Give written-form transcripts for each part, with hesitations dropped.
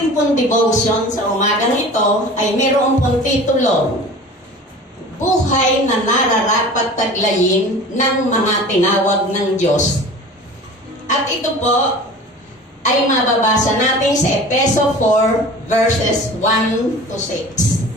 ating pong devotion sa umagang ito ay mayroong pong titulo, Buhay na nararapat taglayin ng mga tinawag ng Diyos. At ito po ay mababasa natin sa Efeso 4 verses 1 to 6.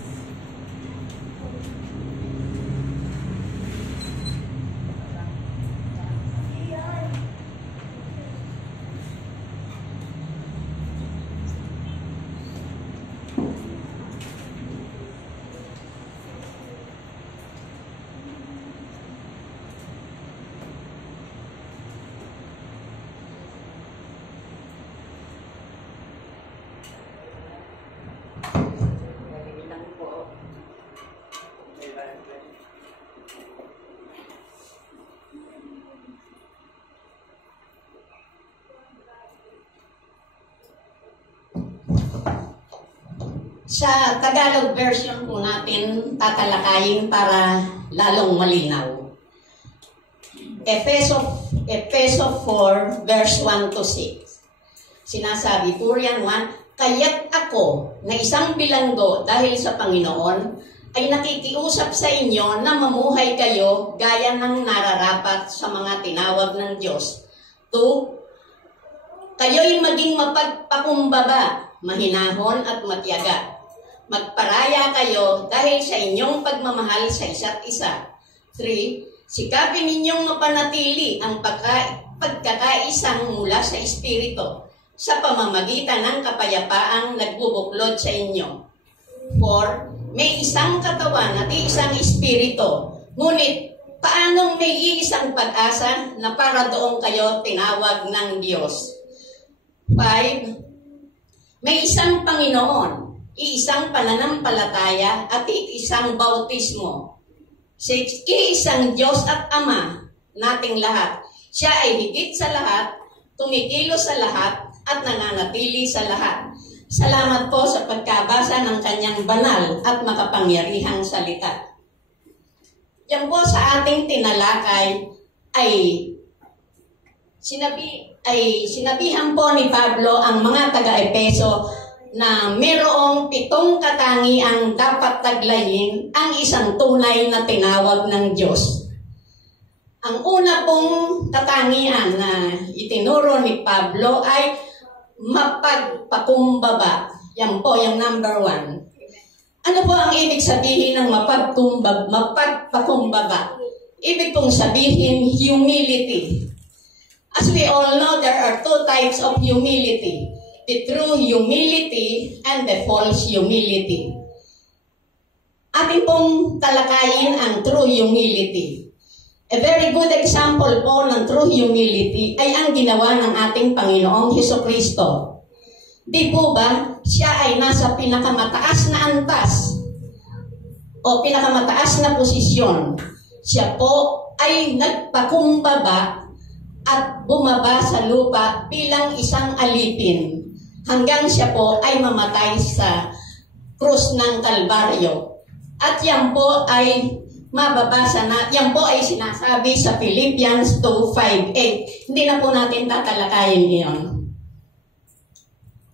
Sa Tagalog version po natin tatalakayin para lalong malinaw. Efeso 4 verse 1 to 6. Sinasabi po riyan 1, kaya't ako na isang bilanggo dahil sa Panginoon ay nakikiusap sa inyo na mamuhay kayo gaya ng nararapat sa mga tinawag ng Diyos. 2, kayo'y maging mapagpakumbaba, mahinahon at matyaga. Magparaya kayo dahil sa inyong pagmamahal sa isa't isa. 3, sikapin ninyong mapanatili ang pagkakaisang mula sa Espiritu sa pamamagitan ng kapayapaang nagbubuklod sa inyo. 4, may isang katawan at isang Espiritu. Ngunit, paanong may iisang pag-asa na para doon kayo tinawag ng Diyos? 5, may isang Panginoon, iisang pananampalataya at iisang bautismo. 6, iisang Diyos at Ama nating lahat. Siya ay higit sa lahat, tumikilos sa lahat, at nananatili sa lahat. Salamat po sa pagkabasa ng kanyang banal at makapangyarihang salita. Yan po sa ating tinalakay ay sinabihan po ni Pablo ang mga taga-Efeso na mayroong 7 katangiang dapat taglayin ang isang tunay na tinawag ng Diyos. Ang una pong katangian na itinuro ni Pablo ay mapagpakumbaba. Yan po yung number 1. Ano po ang ibig sabihin ng mapagpakumbaba? Ibig pong sabihin humility. As we all know, there are 2 types of humility. The true humility and the false humility. Atin pong talakayin ang true humility. A very good example po ng true humility ay ang ginawa ng ating Panginoong Hesukristo. Di po ba, siya ay nasa pinakamataas na antas o pinakamataas na posisyon. Siya po ay nagpakumbaba at bumaba sa lupa bilang isang alipin hanggang siya po ay mamatay sa krus ng Kalbaryo. At yan po ay mababasa na, yan po ay sinasabi sa Philippians 2:5-8. Hindi na po natin tatalakayin iyon.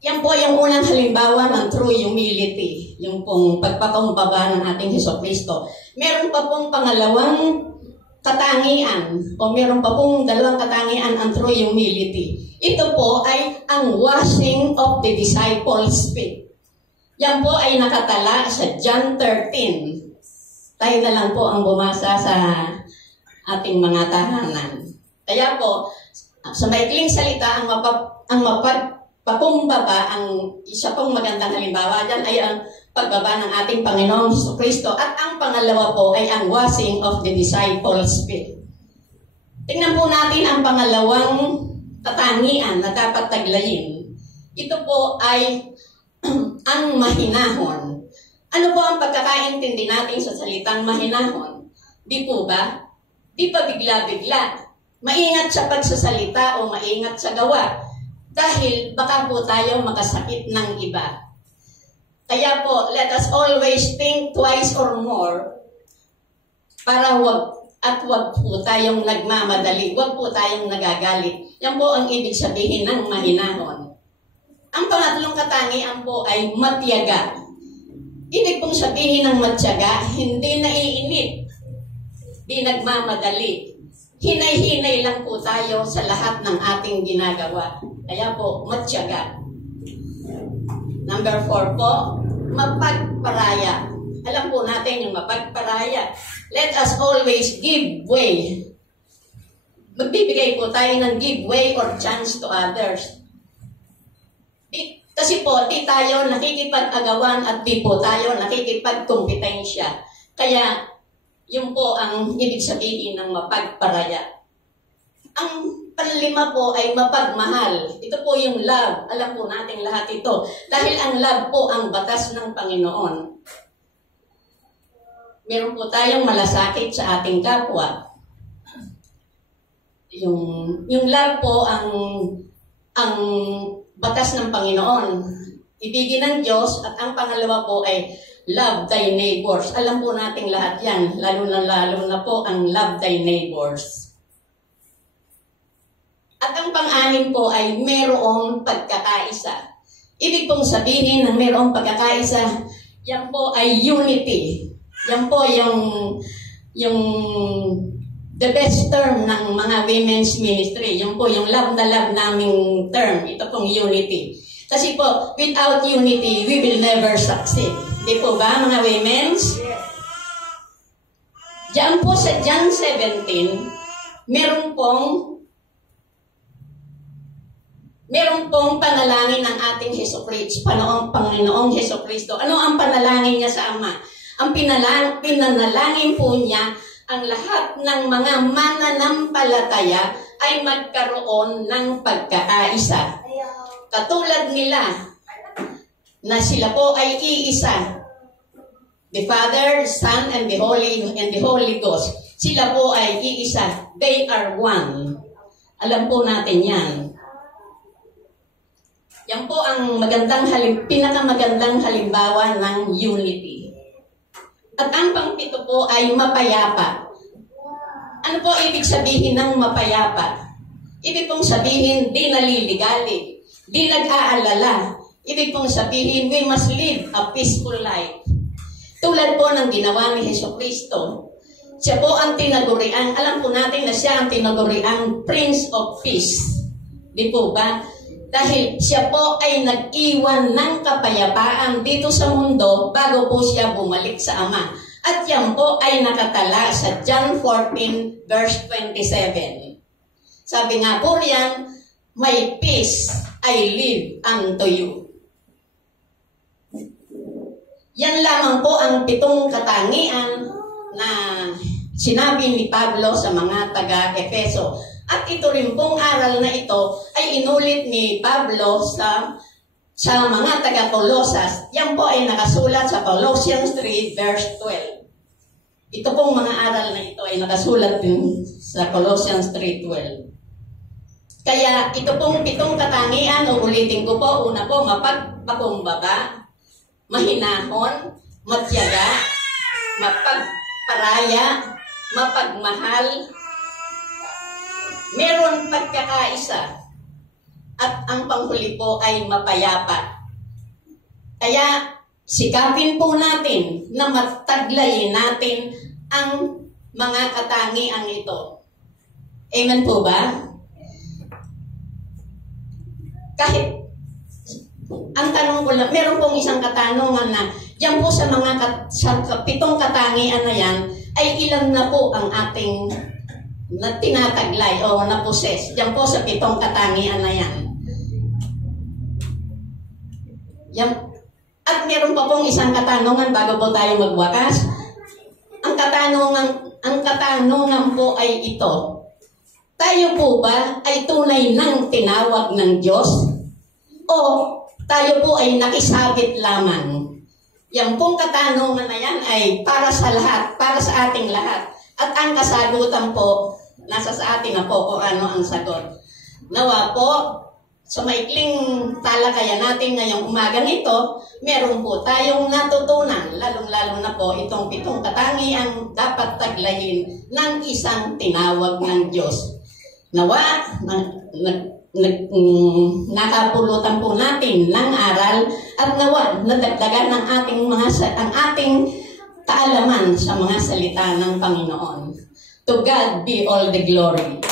Yan po yung unang halimbawa ng true humility, yung pong pagpakumbaba ng ating Hesukristo. Meron pa pong pangalawang katangian o meron pa pong 2 katangian ang true humility. Ito po ay ang washing of the disciples' feet. Yan po ay nakatala sa John 13. Tayo na lang po ang bumasa sa ating mga tahanan. Kaya po, sa maikling salita, ang mapagpakumbaba, ang isa pong magandang halimbawa dyan ay ang pagbaba ng ating Panginoong Hesukristo. At ang pangalawa po ay ang washing of the disciples' feet. Tingnan po natin ang pangalawang katangian na dapat taglayin. Ito po ay ang mahinahon. Ano po ang pagkakaintindi natin sa salitang mahinahon? Di po ba? Di pa bigla-bigla. Maingat sa pagsasalita o maingat sa gawa. Dahil baka po tayo makasakit ng iba. Kaya po, let us always think twice or more para wag po tayong nagmamadali, wag po tayong nagagalit. Yan po ang ibig sabihin ng mahinahon. Ang pangatlo pangatlong katangian po ay matyaga. Ibig pong sabihin ng matyaga, hindi naiinip, di nagmamadali. Hinay-hinay lang po tayo sa lahat ng ating ginagawa. Kaya po, matyaga. Number 4 po, mapagparaya. Alam po natin yung mapagparaya. Let us always give way. Magbibigay po tayo ng give way or chance to others. Kasi po, di tayo nakikipag-agawan at di po tayo nakikipag-kompetensya. Kaya, yun po ang ibig sabihin ng mapagparaya. Ang panlima po ay mapagmahal. Ito po yung love. Alam po natin lahat ito. Dahil ang love po ang batas ng Panginoon. Meron po tayong malasakit sa ating kapwa. Yung love po ang batas ng Panginoon. Ibigin ng Diyos at ang pangalawa po ay love thy neighbors. Alam po natin lahat yan, lalo na po ang love thy neighbors. At ang pang-anim po ay mayroong pagkakaisa. Ibig pong sabihin ng mayroong pagkakaisa, yan po ay unity. Yan po yung the best term ng mga women's ministry. Yan po yung love na love naming term. Ito pong unity. Kasi po, without unity, we will never succeed. Di po ba, mga women's? Diyan po sa John 17, meron pong panalangin ng ating Panginoong Heso Kristo. Ano ang panalangin niya sa Ama? Ang pinanalangin po niya, ang lahat ng mga mananampalataya ay magkaroon ng pagkakaisa. Katulad nila na sila po ay iisa. The Father, Son, and the Holy Ghost. Sila po ay iisa. They are one. Alam po natin yan. Yan po ang pinakamagandang halimbawa ng unity. At ang pang-pito po ay mapayapa. Ano po ibig sabihin ng mapayapa? Ibig pong sabihin, di naliligalig, di nag-aalala. Ibig pong sabihin, we must live a peaceful life. Tulad po ng ginawa ni Heso Kristo. Siya po ang tinaguriang, alam po natin na siya ang tinaguriang Prince of Peace. Di po ba? Dahil siya po ay nag-iwan ng kapayapaan dito sa mundo bago po siya bumalik sa Ama. At yan po ay nakatala sa John 14 verse 27. Sabi nga po riyan, my peace I leave unto you. Yan lamang po ang 7 katangian na sinabi ni Pablo sa mga taga-Efeso. At ito rin pong aral na ito ay inulit ni Pablo sa mga taga-Colosas. Yan po ay nakasulat sa Colossians 3 verse 12. Ito pong mga aral na ito ay nakasulat din sa Colossians 3:12. Kaya ito pong 7 katangian, uulitin ko po, una po, mapagpakumbaba, mahinahon, matyaga, mapagparaya, mapagmahal, meron pagkakaisa, at ang panghuli po ay mapayapa. Kaya sikapin po natin na mataglayin natin ang mga katangian ito. Amen po ba? Kahit ang tanong ko lang, meron pong isang katanungan na diyan po sa mga 7 katangian na yan, ay ilan na po ang ating na tinataglay o naposes. Diyan po sa 7 katangian na yan. At meron pa pong isang katanungan bago po tayo magwakas. Ang katanungan po ay ito. Tayo po ba ay tunay ng tinawag ng Diyos? O tayo po ay nakisabit lamang? Yan pong katanungan na yan ay para sa lahat, para sa ating lahat. At ang kasagutan po, nasa sa atin na po kung ano ang sagot. Nawa po, sa maikling talakayan natin ngayong umagang ito, meron po tayong natutunan, lalong-lalo na po itong 7 katangian dapat taglayin ng isang tinawag ng Diyos. Nawa, nakapulutan po natin ng aral at nawa nadagdagan ng ang ating kaalaman sa mga salita ng Panginoon. To God be all the glory.